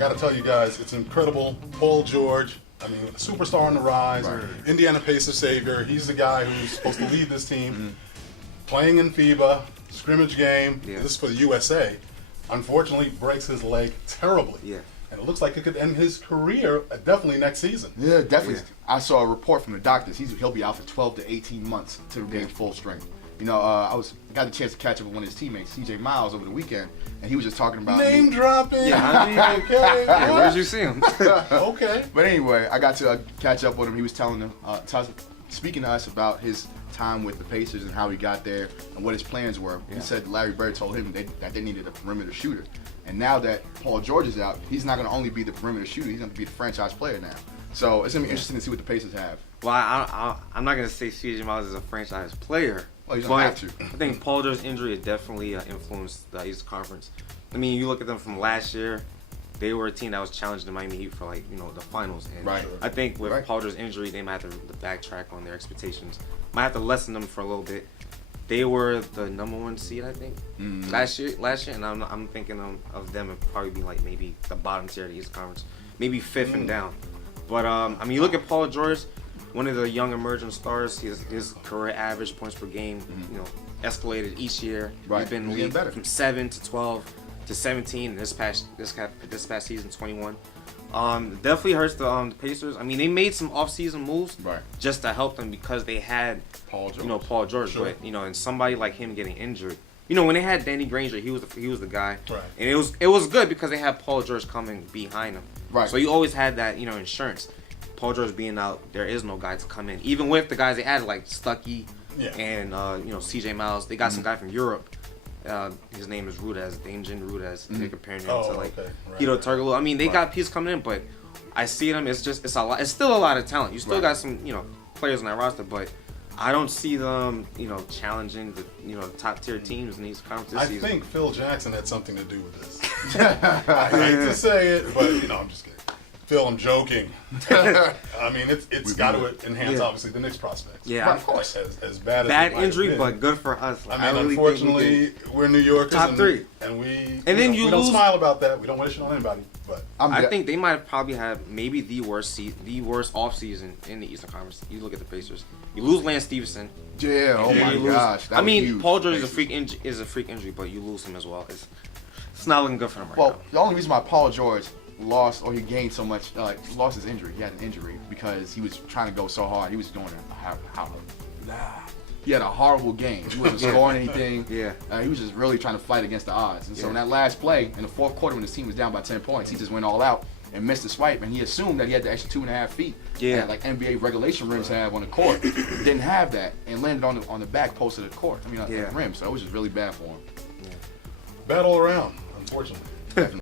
got to tell you guys, it's incredible. Paul George, I mean, a superstar on the rise, Indiana Pacers savior. He's the guy who's supposed to lead this team. Playing in FIBA, scrimmage game, this is for the USA. Unfortunately, breaks his leg terribly. Yeah. And it looks like it could end his career definitely next season. Yeah, definitely. Yeah. I saw a report from the doctors. He'll be out for 12 to 18 months to regain full strength. You know, I got the chance to catch up with one of his teammates, CJ Miles, over the weekend, and he was just talking about name dropping. Yeah, Okay. yeah, where did you see him? Okay. But anyway, I got to catch up with him. He was telling them, speaking to us about his time with the Pacers and how he got there and what his plans were. He said Larry Bird told him that they needed a perimeter shooter. And now that Paul George is out, he's not going to only be the perimeter shooter, he's going to be the franchise player now. So it's going to be interesting to see what the Pacers have. Well, I'm not going to say CJ Miles is a franchise player. Well, he's going to have to. I think Paul George's injury has definitely influenced the Eastern Conference. I mean, you look at them from last year, they were a team that was challenging the Miami Heat for, the finals. And I think with Paul George's injury, they might have to backtrack on their expectations. Might have to lessen them for a little bit. They were the #1 seed, I think, last year, and I'm thinking of them and probably be maybe the bottom tier of the Eastern Conference, maybe 5th and down. But I mean, you look at Paul George, one of the young emerging stars. His career average points per game, escalated each year. He's been in the league from 7 to 12 to 17. This past season, 21. Definitely hurts the Pacers. I mean, they made some off-season moves just to help them because they had Paul George. Sure. But and somebody like him getting injured. When they had Danny Granger, he was the guy. Right. And it was good because they had Paul George coming behind him. Right. So you always had that insurance. Paul George being out, there is no guy to come in. Even with the guys they added like Stuckey and CJ Miles, they got some guy from Europe. His name is Rudez, Damien Rudez. They're comparing him to Hito Turkoglu. I mean, they got pieces coming in, but I see them. It's a lot. It's still a lot of talent. You still got some players on that roster, but I don't see them challenging the top tier teams in these conferences. I think Phil Jackson had something to do with this. I hate to say it, but I'm just kidding. Phil, I'm joking. I mean, it's got to enhance obviously the Knicks prospects. Yeah, of course. As bad as injury, but good for us. I mean, unfortunately, we're New Yorkers. Top 3, and we we don't smile about that. We don't wish it on anybody. But I think they might have probably had maybe the worst off season in the Eastern Conference. You look at the Pacers. You lose Lance Stevenson. Yeah. Oh my gosh. That was huge. Paul George is a freak injury, but you lose him as well. It's not looking good for them right now. Well, the only reason why Paul George lost or he gained so much, lost his injury. He had an injury because he was trying to go so hard. He was doing he had a horrible game. He wasn't scoring anything. He was just really trying to fight against the odds. And so in that last play, in the fourth quarter when his team was down by 10 points, he just went all out and missed the swipe. And he assumed that he had the extra 2.5 feet that like NBA regulation rims have on the court. Didn't have that and landed on the back post of the court. I mean, on the rim. So it was just really bad for him. battle around, unfortunately. Definitely.